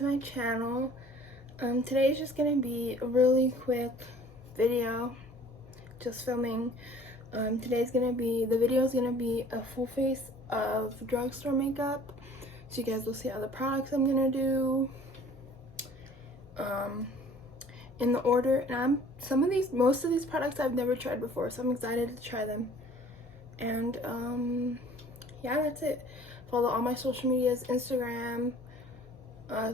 to my channel. Today is just gonna be a really quick video, just filming. The video is gonna be a full face of drugstore makeup, so you guys will see all the products I'm gonna do in the order. And most of these products I've never tried before, so I'm excited to try them. And yeah, that's it. Follow all my social medias: Instagram,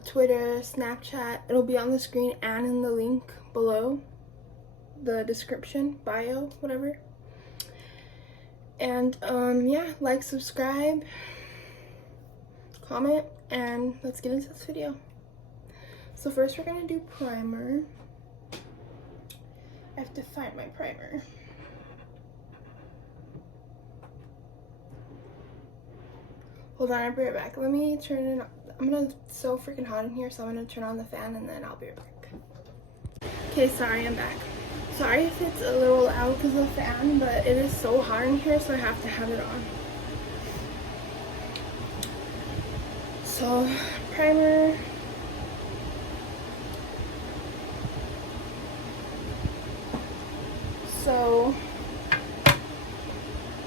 Twitter, Snapchat. It'll be on the screen and in the link below, the description, bio, whatever. And yeah, like, subscribe, comment, and let's get into this video. So first we're gonna do primer. I have to find my primer. Hold on, I'll be right back. Let me turn it on. It's so freaking hot in here, so I'm gonna turn on the fan and then I'll be right back. Okay, sorry, I'm back. Sorry if it's a little loud because of the fan, but it is so hot in here, so I have to have it on. So, primer. So,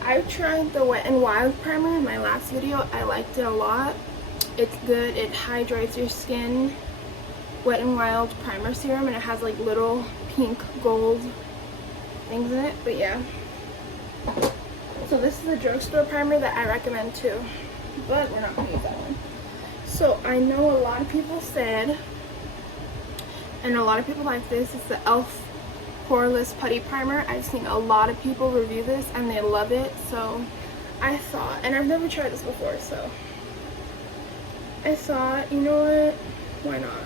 I tried the Wet n Wild primer in my last video. I liked it a lot. It's good. It hydrates your skin. Wet n Wild primer serum, and it has like little pink gold things in it. But yeah. So this is a drugstore primer that I recommend too, but we're not gonna use that one. So I know a lot of people said, and a lot of people like this, it's the e.l.f. Poreless Putty Primer. I've seen a lot of people review this and they love it, so I thought, and I've never tried this before, so I thought, you know what, why not?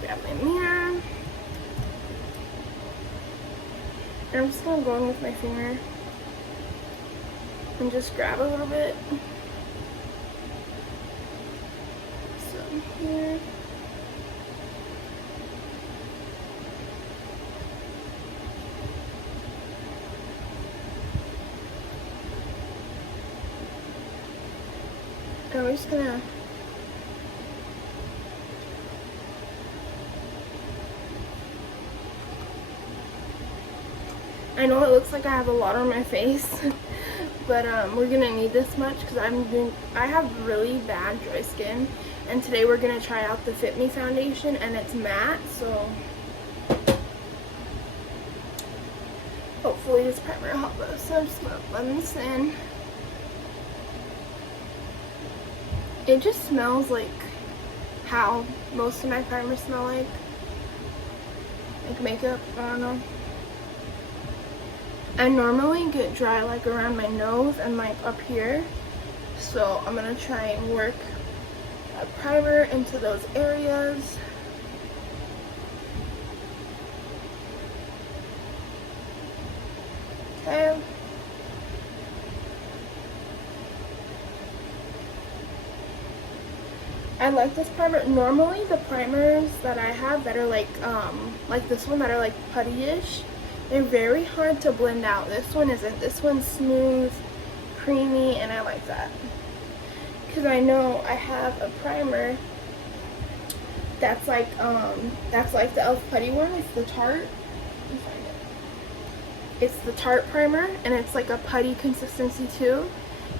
Grab my mirror, and I'm just gonna go in with my finger and just grab a little bit. So here. And we're just gonna I know it looks like I have a lot on my face, but we're gonna need this much because I have really bad dry skin, and today we're gonna try out the Fit Me foundation, and it's matte, so hopefully this primer will help us. So I'm just gonna blend this in. It just smells like how most of my primers smell like makeup. I don't know. I normally get dry like around my nose and like up here, so I'm gonna try and work a primer into those areas. Okay. I like this primer. Normally the primers that I have that are like this one, that are like putty-ish, they're very hard to blend out. This one isn't. This one's smooth, creamy, and I like that. Because I know I have a primer that's like the e.l.f. Putty one. It's the Tarte. Let me find it. It's the Tarte primer, and it's like a putty consistency too.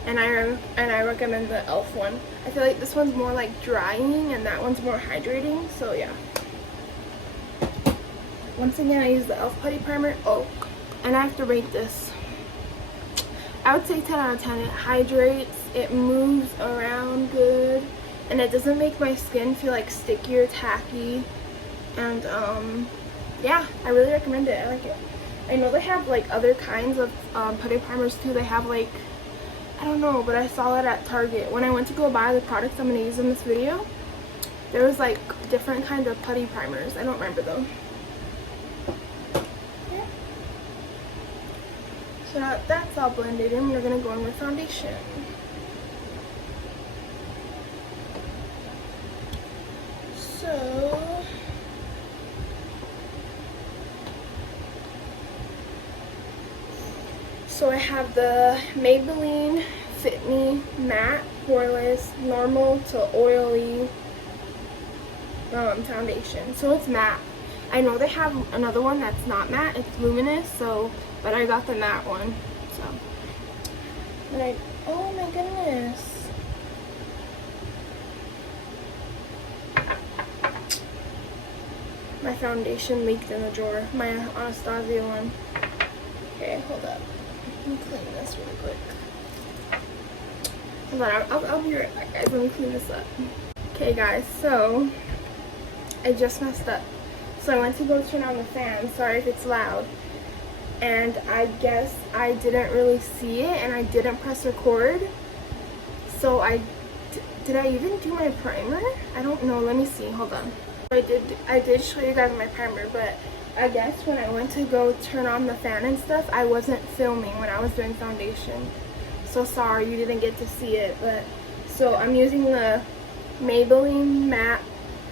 And I recommend the e.l.f. one. I feel like this one's more like drying and that one's more hydrating, so yeah. Once again, I use the e.l.f. Putty Primer. Oh, and I have to rate this. I would say 10 out of 10. It hydrates, it moves around good, and it doesn't make my skin feel like sticky or tacky. And yeah, I really recommend it. I like it. I know they have like other kinds of putty primers too. They have like, I don't know, but I saw it at Target. When I went to go buy the products I'm going to use in this video, there was like different kinds of putty primers. I don't remember though. Yeah. So now that's all blended in, we're going to go in with foundation. So I have the Maybelline Fit Me Matte poreless, normal to oily foundation. So it's matte. I know they have another one that's not matte, it's luminous, so, but I got the matte one, so. And oh my goodness. My foundation leaked in the drawer, my Anastasia one. Okay, hold up. Let me clean this really quick. Hold on, I'll be right back, guys. Let me clean this up. Okay, guys, so I just messed up. So I went to go turn on the fan. Sorry if it's loud. And I guess I didn't really see it, and I didn't press record. So did I even do my primer? I don't know. Let me see. Hold on. I did show you guys my primer, but I guess when I went to go turn on the fan and stuff, I wasn't filming when I was doing foundation. So sorry you didn't get to see it, but so I'm using the Maybelline Matte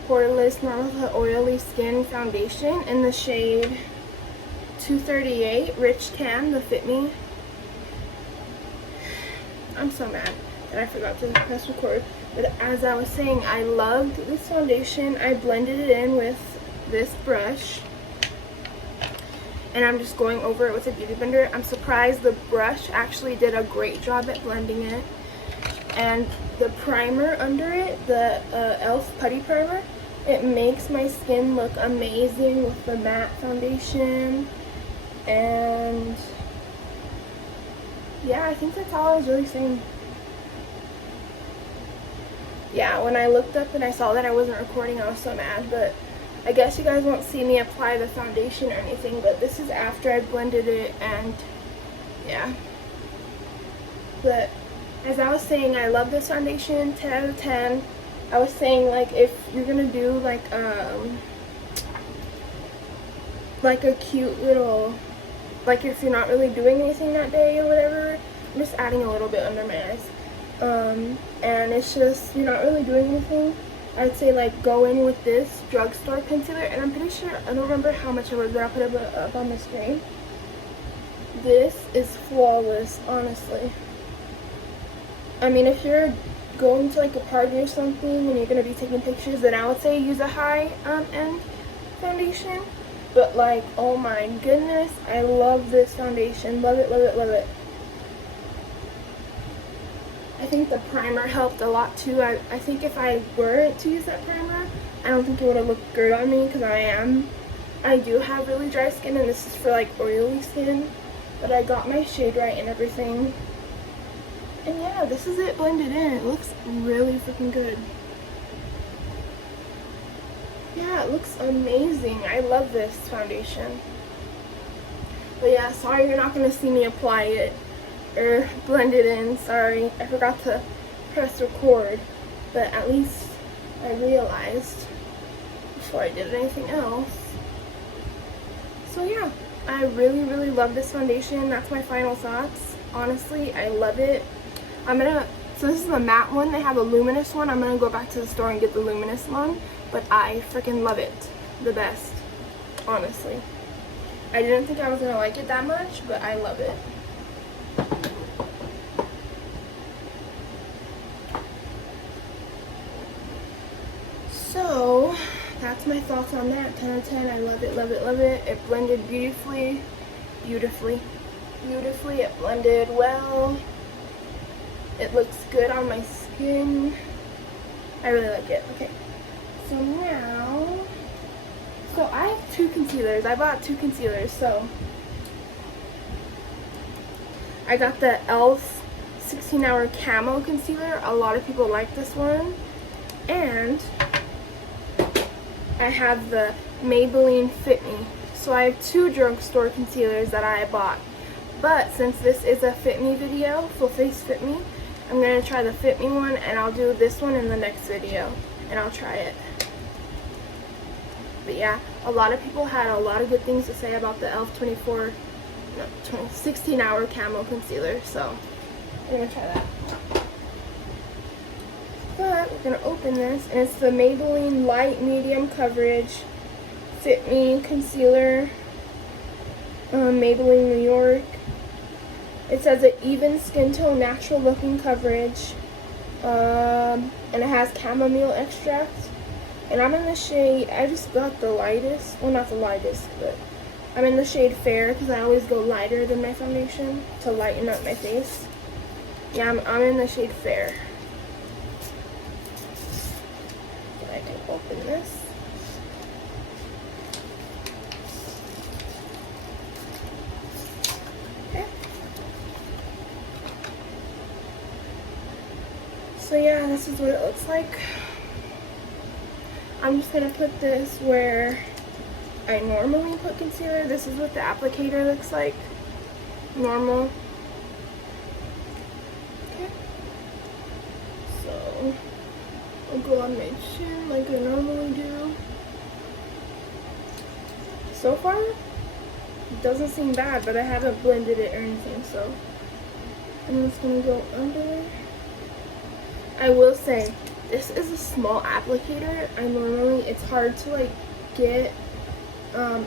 Poreless Normal to Oily Skin Foundation in the shade 238 Rich Tan, the Fit Me. I'm so mad that I forgot to press record. But as I was saying, I loved this foundation. I blended it in with this brush. And I'm just going over it with a beauty blender. I'm surprised the brush actually did a great job at blending it. And the primer under it, the e.l.f. Putty Primer, it makes my skin look amazing with the matte foundation. And yeah, I think that's all I was really saying. Yeah, when I looked up and I saw that I wasn't recording, I was so mad, but I guess you guys won't see me apply the foundation or anything, but this is after I blended it, and yeah. But as I was saying, I love this foundation, 10 out of 10. I was saying, like, if you're gonna do like a cute little, like if you're not really doing anything that day or whatever, I'm just adding a little bit under my eyes. And it's just, you're not really doing anything, I'd say like go in with this drugstore concealer, and I'm pretty sure, I don't remember how much it was, but I'll put it up on the screen. This is flawless, honestly. I mean, if you're going to like a party or something and you're going to be taking pictures, then I would say use a high end foundation. But like, oh my goodness, I love this foundation. Love it, love it, love it. I think the primer helped a lot too. I think if I weren't to use that primer, I don't think it would have looked good on me, because I do have really dry skin, and this is for like oily skin. But I got my shade right and everything. And yeah, this is it blended in. It looks really freaking good. Yeah, it looks amazing. I love this foundation. But yeah, sorry you're not going to see me apply it or blend it in. Sorry, I forgot to press record. But at least I realized before I did anything else. So yeah, I really, really love this foundation. That's my final thoughts. Honestly, I love it. So this is the matte one. They have a luminous one. I'm gonna go back to the store and get the luminous one. But I freaking love it. The best. Honestly. I didn't think I was gonna like it that much, but I love it. So, that's my thoughts on that. 10 out of 10. I love it, love it, love it. It blended beautifully. Beautifully. Beautifully. It blended well. It looks good on my skin. I really like it. Okay. So now, I have two concealers. I bought two concealers. So I got the e.l.f. 16-hour Camo Concealer. A lot of people like this one. And I have the Maybelline Fit Me. So I have two drugstore concealers that I bought. But since this is a Fit Me video, full face Fit Me, I'm going to try the Fit Me one, and I'll do this one in the next video, and I'll try it. But yeah, a lot of people had a lot of good things to say about the e.l.f. 16-hour Camo Concealer, so I'm going to try that. But we're going to open this, and it's the Maybelline Light Medium Coverage Fit Me Concealer, Maybelline New York. It says an even skin tone, natural looking coverage, And it has chamomile extract. And I'm in the shade, I just got the lightest, well not the lightest, but I'm in the shade Fair because I always go lighter than my foundation to lighten up my face. Yeah, I'm in the shade Fair. And I can open this. Okay. So yeah, this is what it looks like. I'm just gonna put this where I normally put concealer. This is what the applicator looks like. Normal. Okay. So I'll go on my chin like I normally do. So far, it doesn't seem bad, but I haven't blended it or anything, so I'm just gonna go under. I will say, this is a small applicator. It's hard to like get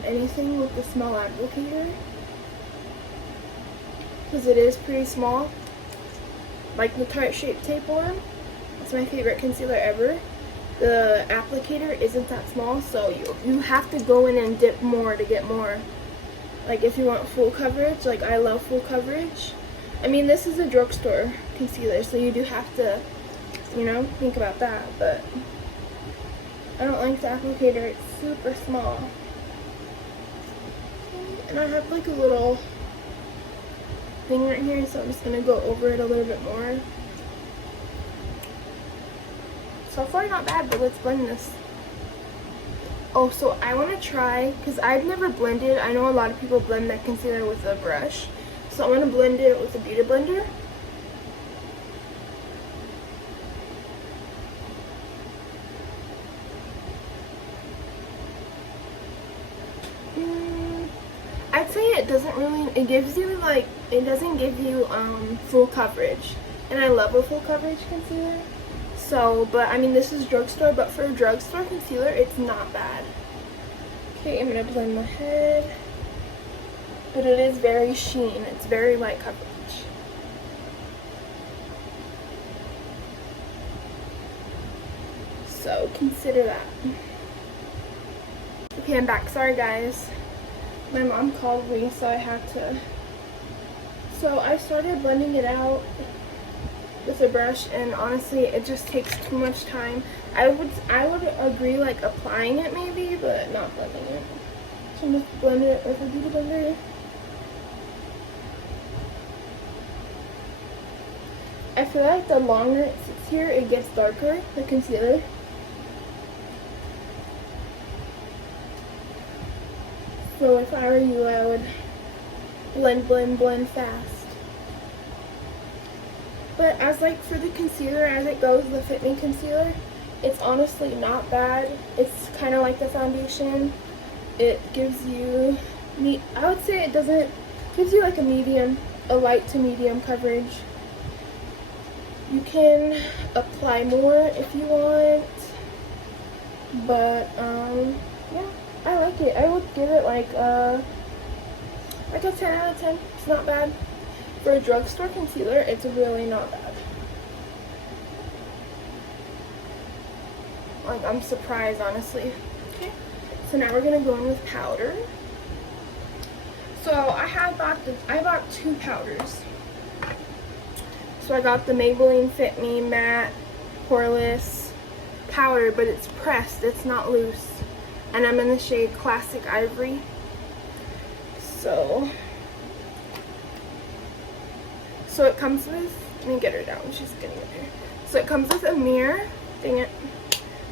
anything with the small applicator because it is pretty small. Like the Tarte Shape Tapeworm, it's my favorite concealer ever. The applicator isn't that small, so you have to go in and dip more to get more. Like if you want full coverage, like I love full coverage. I mean, this is a drugstore concealer, so you do have to, you know, think about that, but I don't like the applicator. It's super small. And I have like a little thing right here, so I'm just gonna go over it a little bit more. So far not bad, but let's blend this. Oh, so I want to try, because I've never blended. I know a lot of people blend that concealer with a brush, so I'm going to blend it with a beauty blender. I'd say it doesn't really, it gives you like, it doesn't give you full coverage, and I love a full coverage concealer. So, but I mean, this is drugstore, but for a drugstore concealer, it's not bad. Okay, I'm gonna blend my head, but it is very sheen. It's very light coverage. So consider that. Okay, I'm back. Sorry guys. My mom called me, so I had to. So I started blending it out with a brush, and honestly it just takes too much time. I would agree like applying it maybe, but not blending it. So I'm just blending it with a beauty blender. I feel like the longer it sits here, it gets darker, the concealer. So if I were you, I would blend fast. But as like for the concealer, as it goes, the Fit Me concealer, it's honestly not bad. It's kind of like the foundation. It gives you, I would say it gives you like a light to medium coverage. You can apply more if you want, but yeah, I like it. I would give it like a 10 out of 10. It's not bad. For a drugstore concealer, it's really not bad. Like, I'm surprised, honestly. Okay, so now we're gonna go in with powder. So I bought 2 powders. So I got the Maybelline Fit Me Matte Poreless powder, but it's pressed, it's not loose. And I'm in the shade Classic Ivory. So it comes with, let me get her down, she's getting it there. So it comes with a mirror, dang it.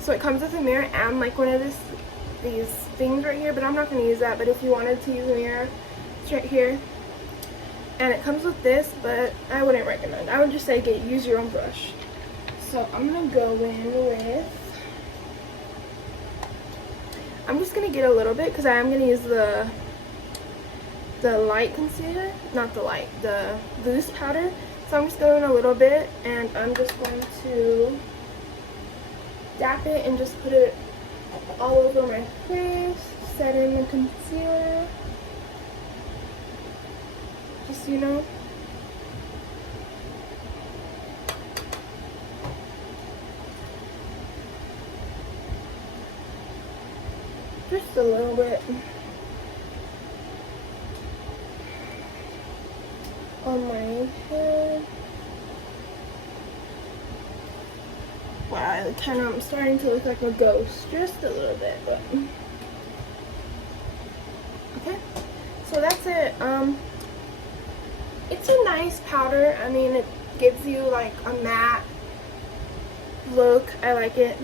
So it comes with a mirror and like one of these things right here, but I'm not going to use that. But if you wanted to use a mirror, it's right here. And it comes with this, but I wouldn't recommend. I would just say use your own brush. So I'm going to go in with, I'm just going to get a little bit because I am going to use the light concealer, not the light, the loose powder. So I'm just going a little bit, and I'm just going to dap it and just put it all over my face, set in the concealer, just, you know. just a little bit on my head. Wow, I'm starting to look like a ghost, just a little bit, but okay. So that's it. It's a nice powder. I mean, it gives you like a matte look. I like it.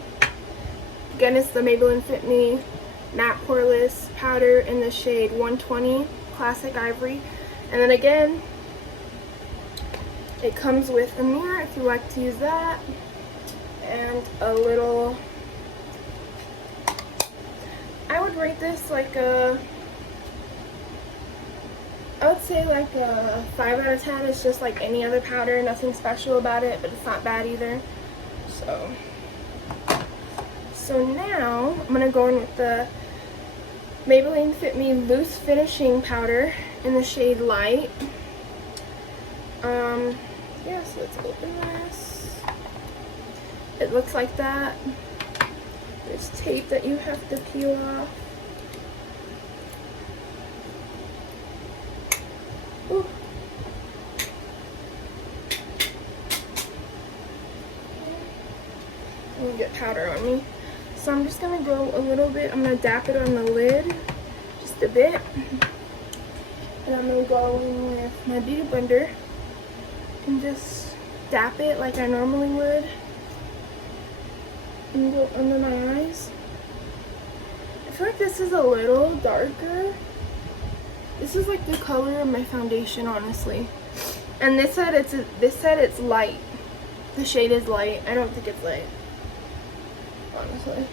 Again, it's the Maybelline Fit Me Matte Poreless Powder in the shade 120 Classic Ivory. And then again, it comes with a mirror if you like to use that, and a little, I would rate this like a, I would say like a 5 out of 10. It's just like any other powder, nothing special about it, but it's not bad either. So now I'm gonna go in with the Maybelline Fit Me Loose Finishing Powder in the shade Light. Yeah, so let's open this. It looks like that. There's tape that you have to peel off. Ooh. I'm gonna get powder on me. So I'm just gonna go a little bit, I'm gonna dap it on the lid, just a bit. And I'm gonna go in with my beauty blender and just dap it like I normally would. And go under my eyes. I feel like this is a little darker. This is like the color of my foundation, honestly. And this said it's light. The shade is light. I don't think it's light, honestly.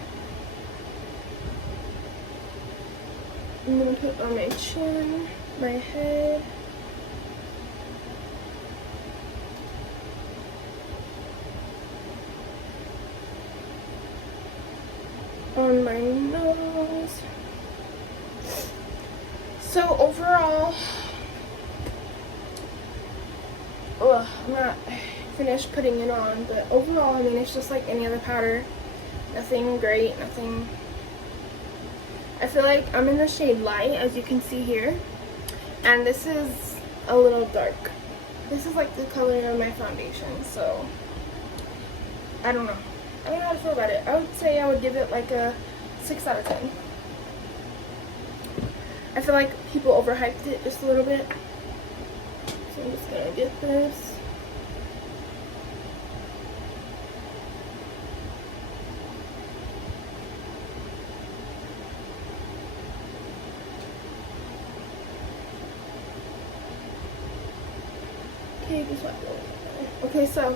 I'm gonna put on my chin, my head. On my nose. So overall, I'm not finished putting it on, but overall, I mean, it's just like any other powder. Nothing great, nothing. I feel like I'm in the shade Light, as you can see here, and this is a little dark. This is like the color of my foundation, so I don't know. I don't know how to feel about it. I would say I would give it like a 6 out of 10. I feel like people overhyped it just a little bit. So I'm just gonna get this. Okay, just wipe it over. Okay, so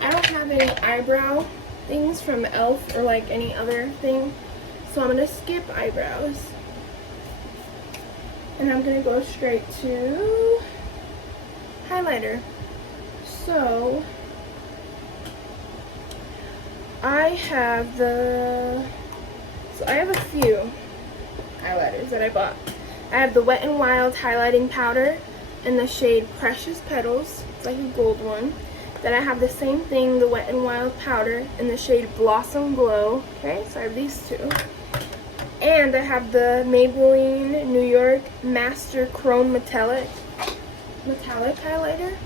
I don't have any eyebrow things from e.l.f. or like any other thing, so I'm gonna skip eyebrows and I'm gonna go straight to highlighter. So I have a few highlighters that I bought. I have the Wet n Wild highlighting powder in the shade Precious Petals. It's like a gold one. Then I have the same thing, the Wet n Wild powder in the shade Blossom Glow. Okay, so I have these two. And I have the Maybelline New York Master Chrome Metallic highlighter.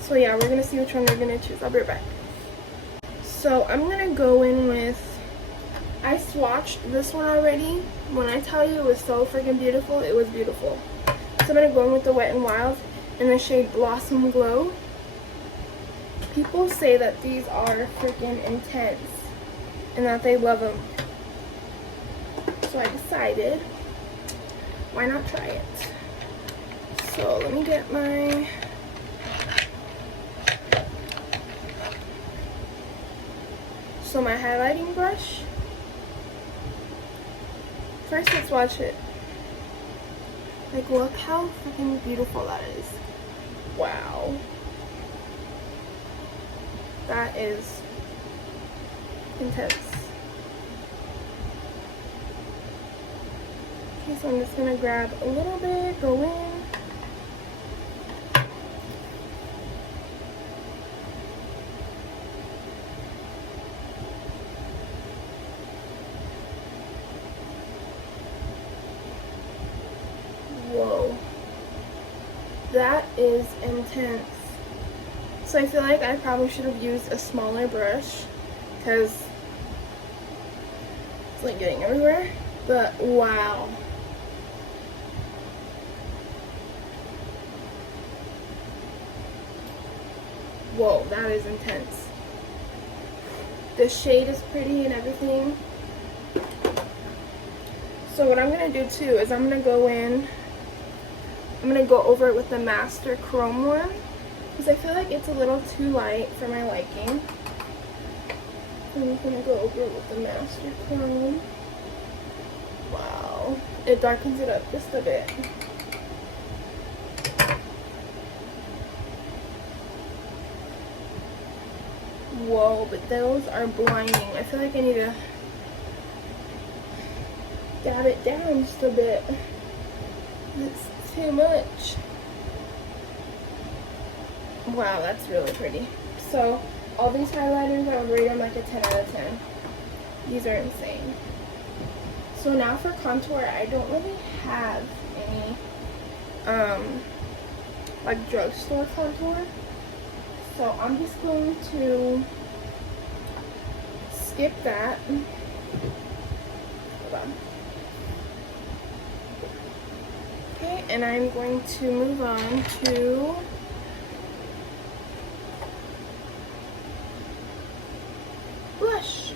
So yeah, we're gonna see which one we're gonna choose. I'll be right back. So I'm gonna go in with, I swatched this one already. When I tell you it was so freaking beautiful, it was beautiful. So I'm gonna go in with the Wet n Wild in the shade Blossom Glow. People say that these are freaking intense and that they love them. So I decided, why not try it? So let me get my, my highlighting brush. First, let's watch it. Like, look how freaking beautiful that is. Wow. That is intense. Okay, so I'm just gonna grab a little bit, go in. that is intense. So I feel like I probably should have used a smaller brush because it's like getting everywhere. But wow. Whoa, that is intense. The shade is pretty and everything. So what I'm going to do too is I'm going to go over it with the Master Chrome one because I feel like it's a little too light for my liking. I'm just going to go over it with the Master Chrome. Wow. It darkens it up just a bit. Whoa, but those are blinding. I feel like I need to dab it down just a bit. It's too much. Wow, that's really pretty. So, all these highlighters, I would rate them like a 10 out of 10. These are insane. So now for contour, I don't really have any, like drugstore contour. So I'm just going to skip that. Hold on. Okay, and I'm going to move on to blush.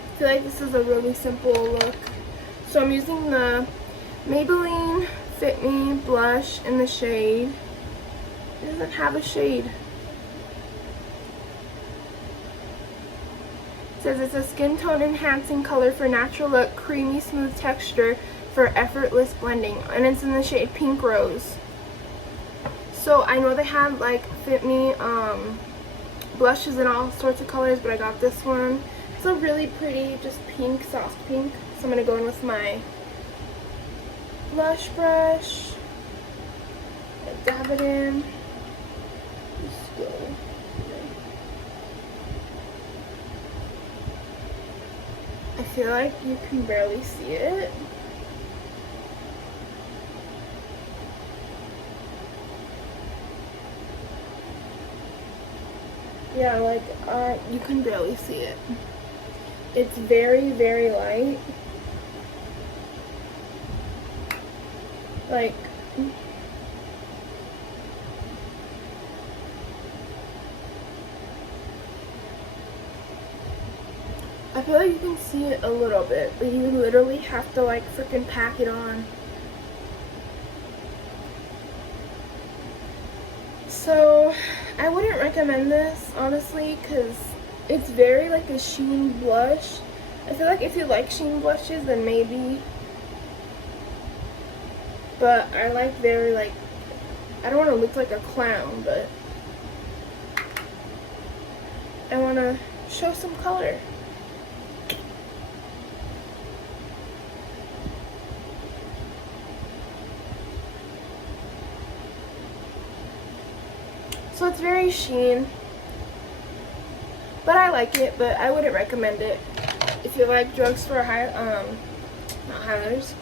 I feel like this is a really simple look. So I'm using the Maybelline Fit Me blush in the shade. It doesn't have a shade. It says it's a skin tone enhancing color for natural look, creamy smooth texture for effortless blending, and it's in the shade Pink Rose. So I know they have like Fit Me blushes in all sorts of colors, but I got this one. It's a really pretty, just pink, soft pink. So I'm gonna go in with my blush brush, dab it in, just go. I feel like you can barely see it. Yeah, like, you can barely see it. It's very, very light. Like, I feel like you can see it a little bit, but you literally have to like freaking pack it on. So I wouldn't recommend this honestly because it's very like a sheen blush. I feel like if you like sheen blushes then maybe, but I like very like, I don't want to look like a clown, but I want to show some color. So it's very sheen, but I like it, but I wouldn't recommend it. If you like drugstore not highlighters,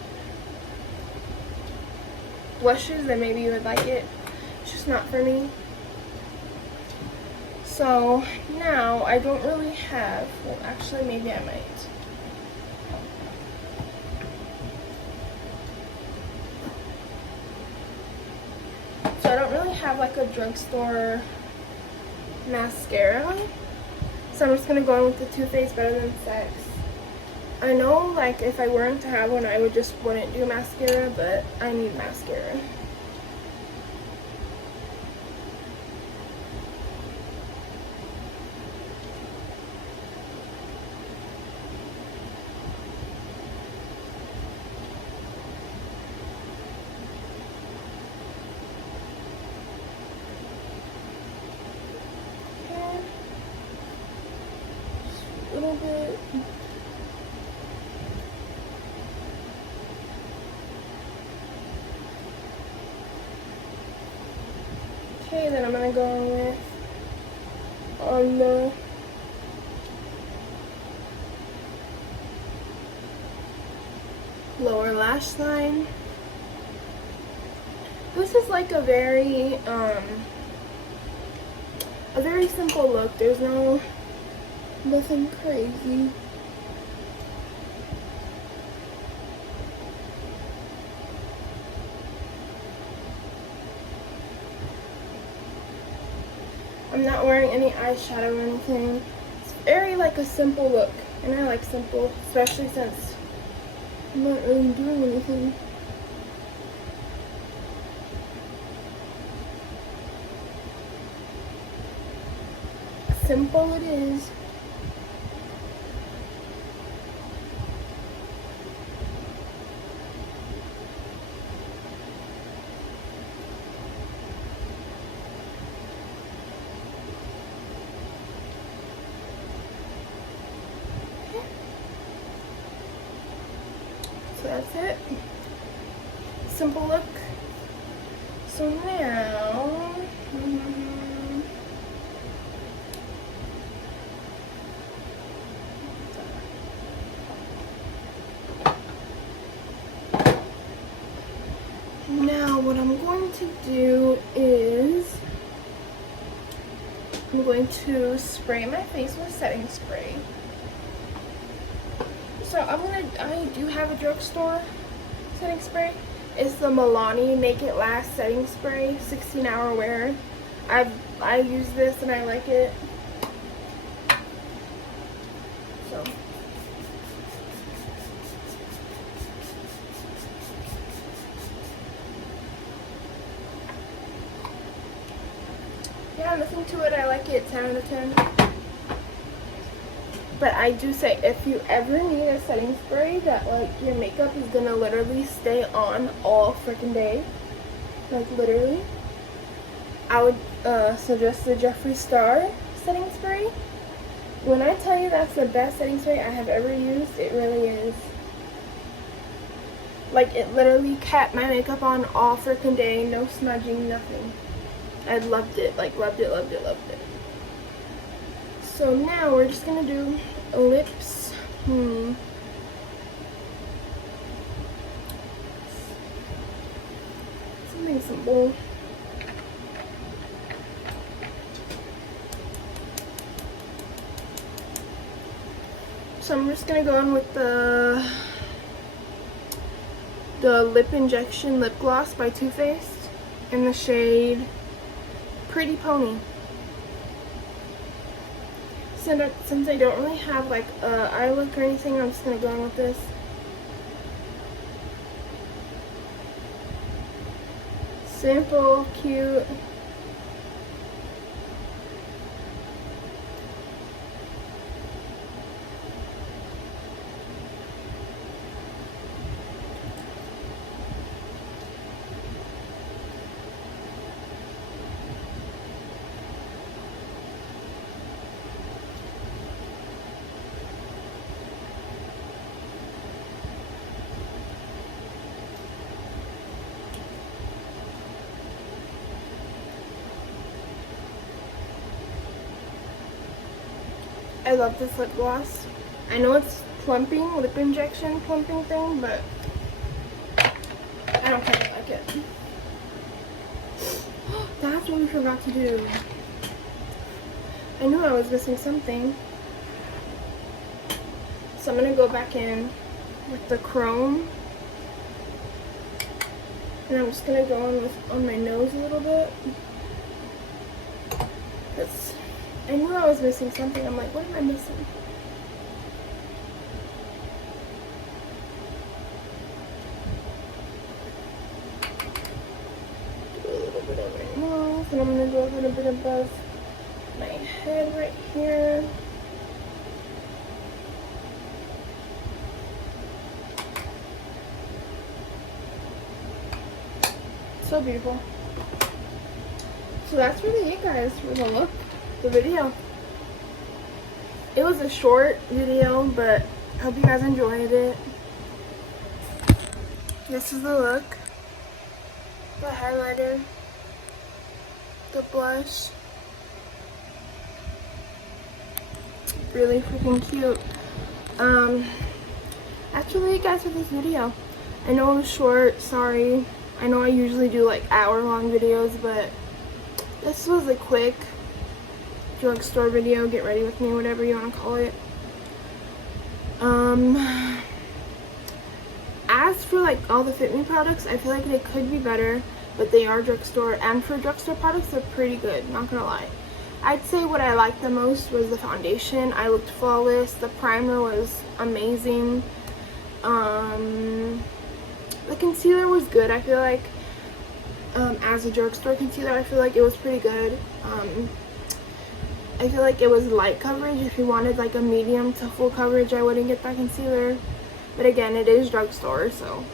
blushes, then maybe you would like it. It's just not for me. So now I don't really have, well actually maybe I might. So I don't really have like a drugstore mascara. So I'm just going to go in with the Too Faced Better Than Sex. I know like if I weren't to have one I wouldn't do mascara, but I need mascara. Little bit. Okay, then I'm gonna go with on the lower lower lash line. This is like a very simple look. There's nothing crazy. I'm not wearing any eyeshadow or anything. It's very like a simple look, and I like simple, especially since I'm not really doing anything. Simple it is. So that's it. Simple look. So now, what I'm going to do is I'm going to spray my face with setting spray. So I do have a drugstore setting spray. It's the Milani Make It Last setting spray, 16-hour wear. I use this and I like it. So yeah, nothing to it. I like it. 10 out of 10. But I do say, if you ever need a setting spray that like your makeup is gonna literally stay on all freaking day, like literally, I would suggest the Jeffree Star setting spray. When I tell you that's the best setting spray I have ever used, it really is. Like, it literally kept my makeup on all freaking day, no smudging, nothing. I loved it, like loved it, loved it, loved it. So now we're just gonna do lips. Something simple. So I'm just gonna go in with the Lip Injection Lip Gloss by Too Faced in the shade Pretty Pony. Since I don't really have like eye look or anything, I'm just gonna go in with this. Simple, cute. I love this lip gloss. I know it's plumping, lip injection plumping thing, but I don't kind of like it. That's what we forgot to do. I knew I was missing something. So I'm gonna go back in with the Chrome. And I'm just gonna go in with on my nose a little bit. I knew I was missing something. I'm like, what am I missing? Do a little bit of my nose, and I'm going to go a little bit above my head right here. So beautiful. So that's really it, guys, for the look. The video. It was a short video, but I hope you guys enjoyed it. This is the look. The highlighter. The blush. Really freaking cute. That's really it, guys, for this video. I know I'm short, sorry. I know I usually do like hour-long videos, but this was a quick drugstore video, get ready with me, whatever you want to call it. As for like all the Fit Me products, I feel like they could be better, but they are drugstore, and for drugstore products, they're pretty good, not gonna lie. I'd say what I liked the most was the foundation. I looked flawless. The primer was amazing. The concealer was good. I feel like as a drugstore concealer, I feel like it was pretty good. I feel like it was light coverage. If you wanted like a medium to full coverage, I wouldn't get that concealer. But again, it is drugstore, so.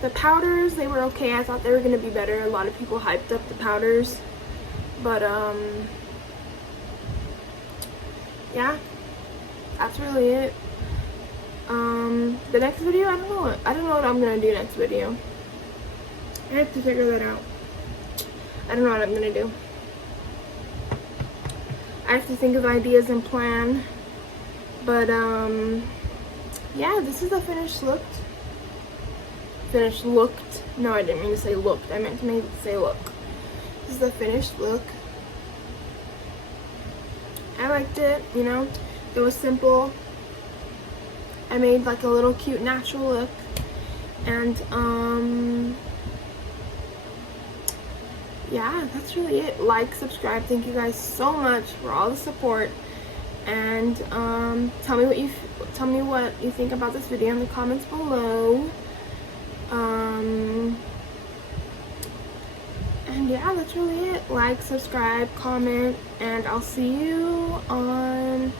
The powders, they were okay. I thought they were going to be better. A lot of people hyped up the powders. But, yeah. That's really it. The next video, I don't know what I'm going to do next video. I have to figure that out. I don't know what I'm going to do. I have to think of ideas and plan. But, yeah, this is the finished look. No, I didn't mean to say looked. I meant to say look. This is the finished look. I liked it, you know. It was simple. I made like a little cute natural look. And, yeah, that's really it. Like, subscribe. Thank you guys so much for all the support. And tell me what you think about this video in the comments below. And yeah, that's really it. Like, subscribe, comment, and I'll see you on,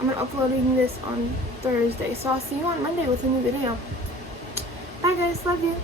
I'm uploading this on Thursday, so I'll see you on Monday with a new video. Bye guys, love you.